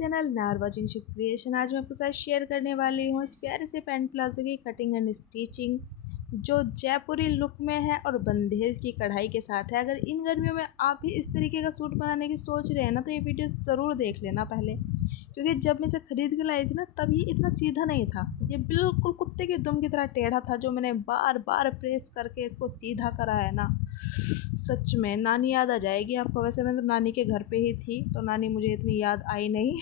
Channel नार watching ship creation. आज मैं आपके साथ शेयर करने वाली हूँ इस प्यारे से पैंट प्लाजो की कटिंग एंड स्टिचिंग जो जयपुरी लुक में है और बंदेज की कढ़ाई के साथ है। अगर इन गर्मियों में आप भी इस तरीके का सूट बनाने की सोच रहे हैं ना, तो ये वीडियो ज़रूर देख लेना पहले, क्योंकि जब मैं इसे ख़रीद के लाई थी ना, तब ये इतना सीधा नहीं था। ये बिल्कुल कुत्ते के दुम की तरह टेढ़ा था। जो मैंने बार बार प्रेस करके इसको सीधा करा है ना, सच में नानी याद आ जाएगी आपको। वैसे मैं तो नानी के घर पे ही थी, तो नानी मुझे इतनी याद आई नहीं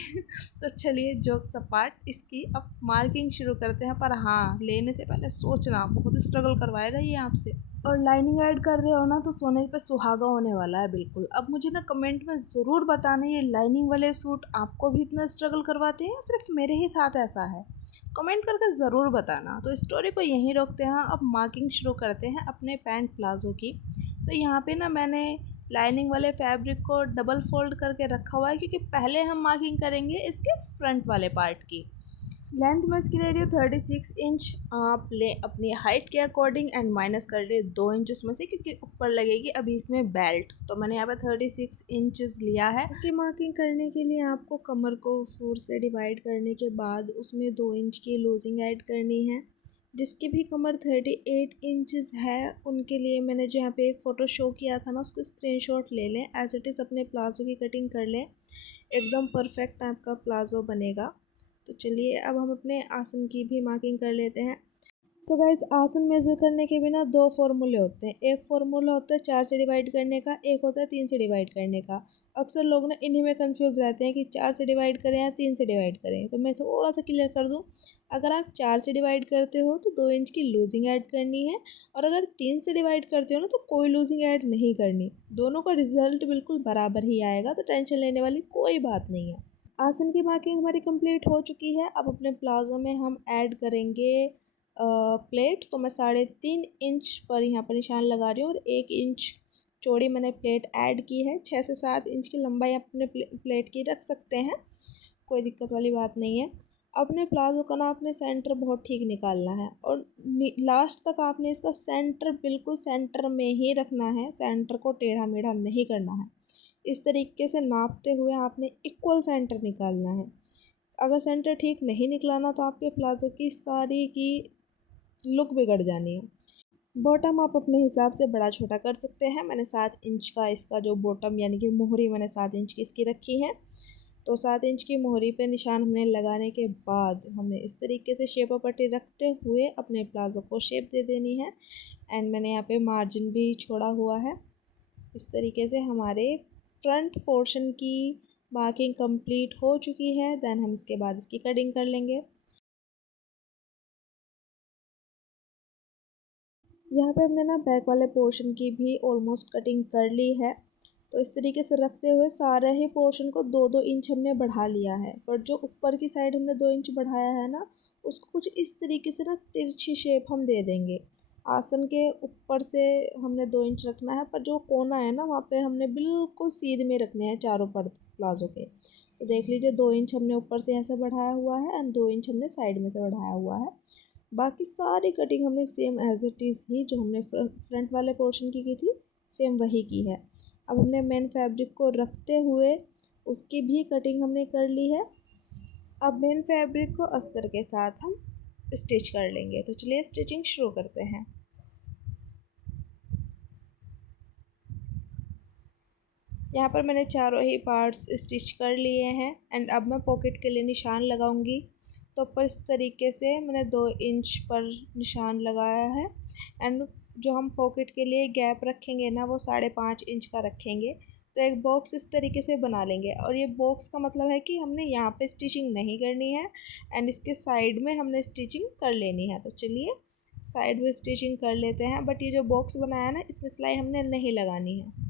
तो चलिए जोक्स अपार्ट, इसकी अब मार्किंग शुरू करते हैं। पर हाँ, लेने से पहले सोचना, बहुत स्ट्रगल करवाएगा ये आपसे। और लाइनिंग ऐड कर रहे हो ना, तो सोने पे सुहागा होने वाला है बिल्कुल। अब मुझे ना कमेंट में ज़रूर बताना, ये लाइनिंग वाले सूट आपको भी इतना स्ट्रगल करवाते हैं या सिर्फ मेरे ही साथ ऐसा है? कमेंट करके ज़रूर बताना। तो स्टोरी को यहीं रोकते हैं, अब मार्किंग शुरू करते हैं अपने पैंट प्लाजो की। तो यहाँ पे ना मैंने लाइनिंग वाले फैब्रिक को डबल फोल्ड करके रखा हुआ है, क्योंकि पहले हम मार्किंग करेंगे इसके फ्रंट वाले पार्ट की। लेंथ में इसकी ले रही हूँ 36 इंच। आप ले अपनी हाइट के अकॉर्डिंग एंड माइनस कर ले 2 इंच उसमें से, क्योंकि ऊपर लगेगी अभी इसमें बेल्ट। तो मैंने यहाँ पे 36 इंचेस लिया है। कि मार्किंग करने के लिए आपको कमर को 4 से डिवाइड करने के बाद उसमें 2 इंच की लूजिंग ऐड करनी है। जिसकी भी कमर 38 इंचेस है, उनके लिए मैंने जो यहाँ पे एक फ़ोटो शो किया था ना, उसको स्क्रीनशॉट ले लें। एज इट इज़ अपने प्लाजो की कटिंग कर लें, एकदम परफेक्ट आपका प्लाजो बनेगा। तो चलिए अब हम अपने आसन की भी मार्किंग कर लेते हैं। सो गाइस, आसन मेज़र करने के बिना 2 फॉर्मूले होते हैं। एक फार्मूला होता है 4 से डिवाइड करने का, एक होता है 3 से डिवाइड करने का। अक्सर लोग ना इन्हीं में कंफ्यूज रहते हैं कि 4 से डिवाइड करें या 3 से डिवाइड करें। तो मैं थोड़ा सा क्लियर कर दूं, अगर आप 4 से डिवाइड करते हो तो 2 इंच की लूजिंग ऐड करनी है, और अगर 3 से डिवाइड करते हो ना, तो कोई लूजिंग ऐड नहीं करनी। दोनों का रिजल्ट बिल्कुल बराबर ही आएगा, तो टेंशन लेने वाली कोई बात नहीं है। आसन की मार्किंग हमारी कंप्लीट हो चुकी है। अब अपने प्लाजो में हम ऐड करेंगे प्लेट। तो मैं 3.5 इंच पर यहाँ पर निशान लगा रही हूँ, और 1 इंच चौड़ी मैंने प्लेट ऐड की है। 6 से 7 इंच की लंबाई अपने प्लेट की रख सकते हैं, कोई दिक्कत वाली बात नहीं है। अपने प्लाजो का ना अपने सेंटर बहुत ठीक निकालना है, और लास्ट तक आपने इसका सेंटर बिल्कुल सेंटर में ही रखना है। सेंटर को टेढ़ा मेढ़ा नहीं करना है। इस तरीके से नापते हुए आपने इक्वल सेंटर निकालना है। अगर सेंटर ठीक नहीं निकला ना, तो आपके प्लाजो की सारी की लुक बिगड़ जानी है। बॉटम आप अपने हिसाब से बड़ा छोटा कर सकते हैं। मैंने 7 इंच का इसका जो बॉटम यानी कि मोहरी, मैंने 7 इंच की इसकी रखी है। तो 7 इंच की मोहरी पे निशान हमने लगाने के बाद हमने इस तरीके से शेप पट्टी रखते हुए अपने प्लाजो को शेप दे देनी है। एंड मैंने यहाँ पे मार्जिन भी छोड़ा हुआ है। इस तरीके से हमारे फ्रंट पोर्शन की मार्किंग कंप्लीट हो चुकी है। देन हम इसके बाद इसकी कटिंग कर लेंगे। यहाँ पे हमने ना बैक वाले पोर्शन की भी ऑलमोस्ट कटिंग कर ली है। तो इस तरीके से रखते हुए सारे ही पोर्शन को 2-2 इंच हमने बढ़ा लिया है। पर जो ऊपर की साइड हमने 2 इंच बढ़ाया है ना, उसको कुछ इस तरीके से ना तिरछी शेप हम दे देंगे। आसन के ऊपर से हमने 2 इंच रखना है, पर जो कोना है ना, वहाँ पे हमने बिल्कुल सीध में रखने हैं चारों पर प्लाजो के। तो देख लीजिए, 2 इंच हमने ऊपर से ऐसे बढ़ाया हुआ है, एंड 2 इंच हमने साइड में से बढ़ाया हुआ है। बाकी सारी कटिंग हमने सेम एज इट इज़ ही जो हमने फ्रंट वाले पोर्शन की थी, सेम वही की है। अब हमने मेन फैब्रिक को रखते हुए उसकी भी कटिंग हमने कर ली है। अब मेन फैब्रिक को अस्तर के साथ हम स्टिच कर लेंगे। तो चलिए स्टिचिंग शुरू करते हैं। यहाँ पर मैंने चारों ही पार्ट्स स्टिच कर लिए हैं, एंड अब मैं पॉकेट के लिए निशान लगाऊंगी। तो ऊपर इस तरीके से मैंने 2 इंच पर निशान लगाया है, एंड जो हम पॉकेट के लिए गैप रखेंगे ना, वो 5.5 इंच का रखेंगे। तो एक बॉक्स इस तरीके से बना लेंगे, और ये बॉक्स का मतलब है कि हमने यहाँ पे स्टिचिंग नहीं करनी है, एंड इसके साइड में हमने स्टिचिंग कर लेनी है। तो चलिए साइड में स्टिचिंग कर लेते हैं। बट ये जो बॉक्स बनाया है ना, इसमें सिलाई हमने नहीं लगानी है।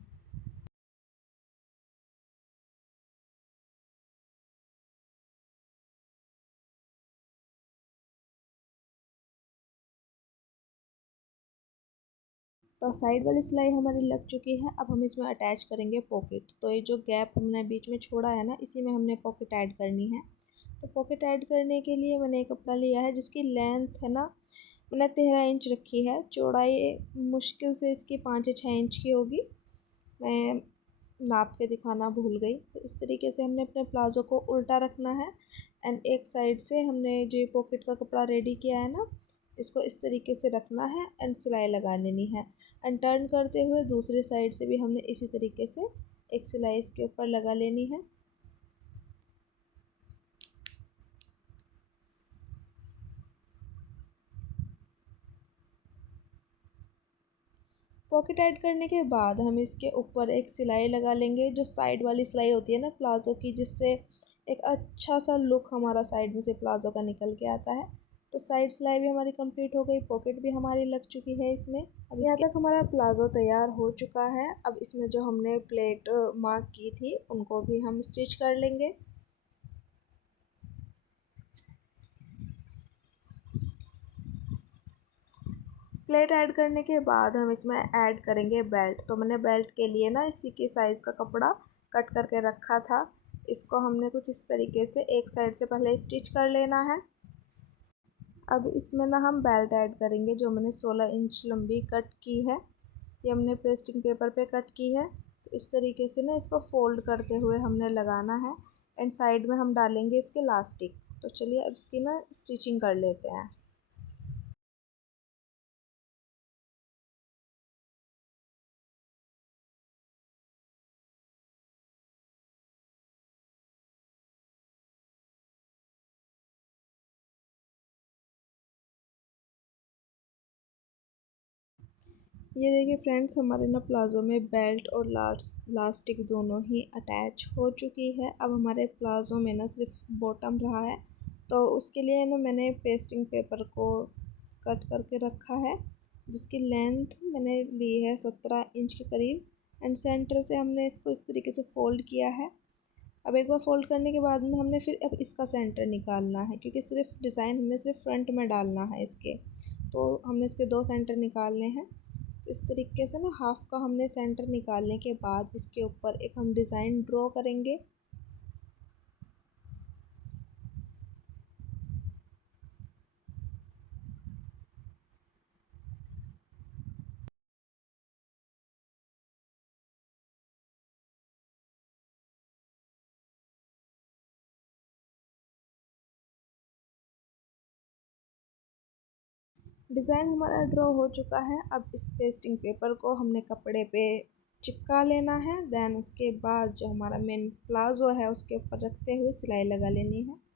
तो साइड वाली सिलाई हमारी लग चुकी है। अब हम इसमें अटैच करेंगे पॉकेट। तो ये जो गैप हमने बीच में छोड़ा है ना, इसी में हमने पॉकेट ऐड करनी है। तो पॉकेट ऐड करने के लिए मैंने एक कपड़ा लिया है, जिसकी लेंथ है ना, मैंने 13 इंच रखी है। चौड़ाई मुश्किल से इसकी 5 या 6 इंच की होगी। मैं नाप के दिखाना भूल गई। तो इस तरीके से हमने अपने प्लाज़ो को उल्टा रखना है एंड एक साइड से हमने जो पॉकेट का कपड़ा रेडी किया है ना, इसको इस तरीके से रखना है एंड सिलाई लगा लेनी है। एंड टर्न करते हुए दूसरी साइड से भी हमने इसी तरीके से एक सिलाई इसके ऊपर लगा लेनी है। पॉकेट ऐड करने के बाद हम इसके ऊपर एक सिलाई लगा लेंगे, जो साइड वाली सिलाई होती है ना प्लाज़ो की, जिससे एक अच्छा सा लुक हमारा साइड में से प्लाज़ो का निकल के आता है। तो साइड सिलाई भी हमारी कंप्लीट हो गई, पॉकेट भी हमारी लग चुकी है इसमें। अब यहाँ तक हमारा प्लाज़ो तैयार हो चुका है। अब इसमें जो हमने प्लेट मार्क की थी उनको भी हम स्टिच कर लेंगे। प्लेट ऐड करने के बाद हम इसमें ऐड करेंगे बेल्ट। तो मैंने बेल्ट के लिए ना इसी के साइज़ का कपड़ा कट करके रखा था। इसको हमने कुछ इस तरीके से एक साइड से पहले स्टिच कर लेना है। अब इसमें ना हम बेल्ट ऐड करेंगे, जो मैंने 16 इंच लंबी कट की है। ये हमने पेस्टिंग पेपर पे कट की है। तो इस तरीके से ना इसको फोल्ड करते हुए हमने लगाना है एंड साइड में हम डालेंगे इसके इलास्टिक। तो चलिए अब इसकी ना स्टिचिंग कर लेते हैं। ये देखिए फ्रेंड्स, हमारे ना प्लाज़ो में बेल्ट और लास्टिक दोनों ही अटैच हो चुकी है। अब हमारे प्लाज़ो में ना सिर्फ बॉटम रहा है। तो उसके लिए ना मैंने पेस्टिंग पेपर को कट करके रखा है, जिसकी लेंथ मैंने ली है 17 इंच के करीब। एंड सेंटर से हमने इसको इस तरीके से फ़ोल्ड किया है। अब एक बार फ़ोल्ड करने के बाद ना हमने फिर अब इसका सेंटर निकालना है, क्योंकि सिर्फ डिज़ाइन हमने सिर्फ फ्रंट में डालना है इसके। तो हमने इसके 2 सेंटर निकालने हैं। तो इस तरीके से ना हाफ का हमने सेंटर निकालने के बाद इसके ऊपर एक हम डिज़ाइन ड्रॉ करेंगे। डिज़ाइन हमारा ड्रॉ हो चुका है। अब इस पेस्टिंग पेपर को हमने कपड़े पे चिपका लेना है। देन उसके बाद जो हमारा मेन प्लाज़ो है उसके ऊपर रखते हुए सिलाई लगा लेनी है।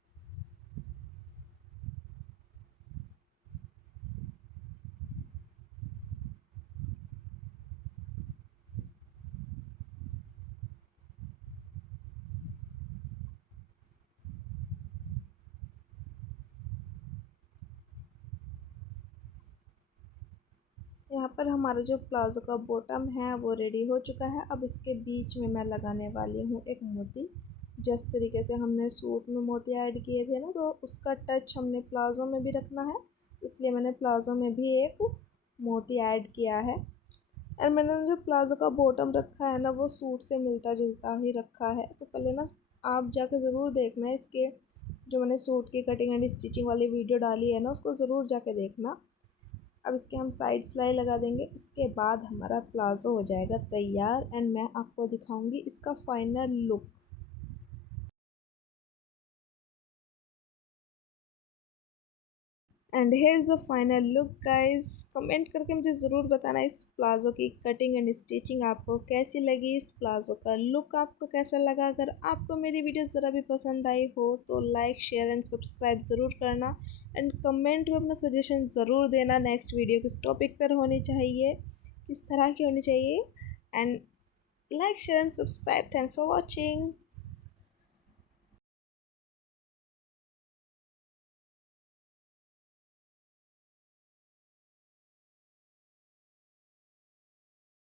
यहाँ पर हमारा जो प्लाज़ो का बॉटम है वो रेडी हो चुका है। अब इसके बीच में मैं लगाने वाली हूँ एक मोती। जिस तरीके से हमने सूट में मोती ऐड किए थे ना, तो उसका टच हमने प्लाज़ो में भी रखना है, इसलिए मैंने प्लाज़ो में भी एक मोती ऐड किया है। और मैंने जो प्लाज़ो का बॉटम रखा है ना, वो सूट से मिलता जुलता ही रखा है। तो पहले ना आप जाकर ज़रूर देखना है इसके, जो मैंने सूट की कटिंग एंड स्टिचिंग वाली वीडियो डाली है ना, उसको ज़रूर जाके देखना। अब इसके हम साइड सिलाई लगा देंगे। इसके बाद हमारा प्लाज़ो हो जाएगा तैयार एंड मैं आपको दिखाऊंगी इसका final look. And here is the final look guys. Comment करके मुझे ज़रूर बताना इस प्लाज़ो की कटिंग एंड स्टिचिंग आपको कैसी लगी, इस प्लाज़ो का लुक आपको कैसा लगा। अगर आपको मेरी वीडियो ज़रा भी पसंद आई हो तो लाइक शेयर एंड सब्सक्राइब ज़रूर करना। एंड कमेंट में अपना सजेशन ज़रूर देना, नेक्स्ट वीडियो किस टॉपिक पर होनी चाहिए, किस तरह की होनी चाहिए। And like share and subscribe. Thanks for watching.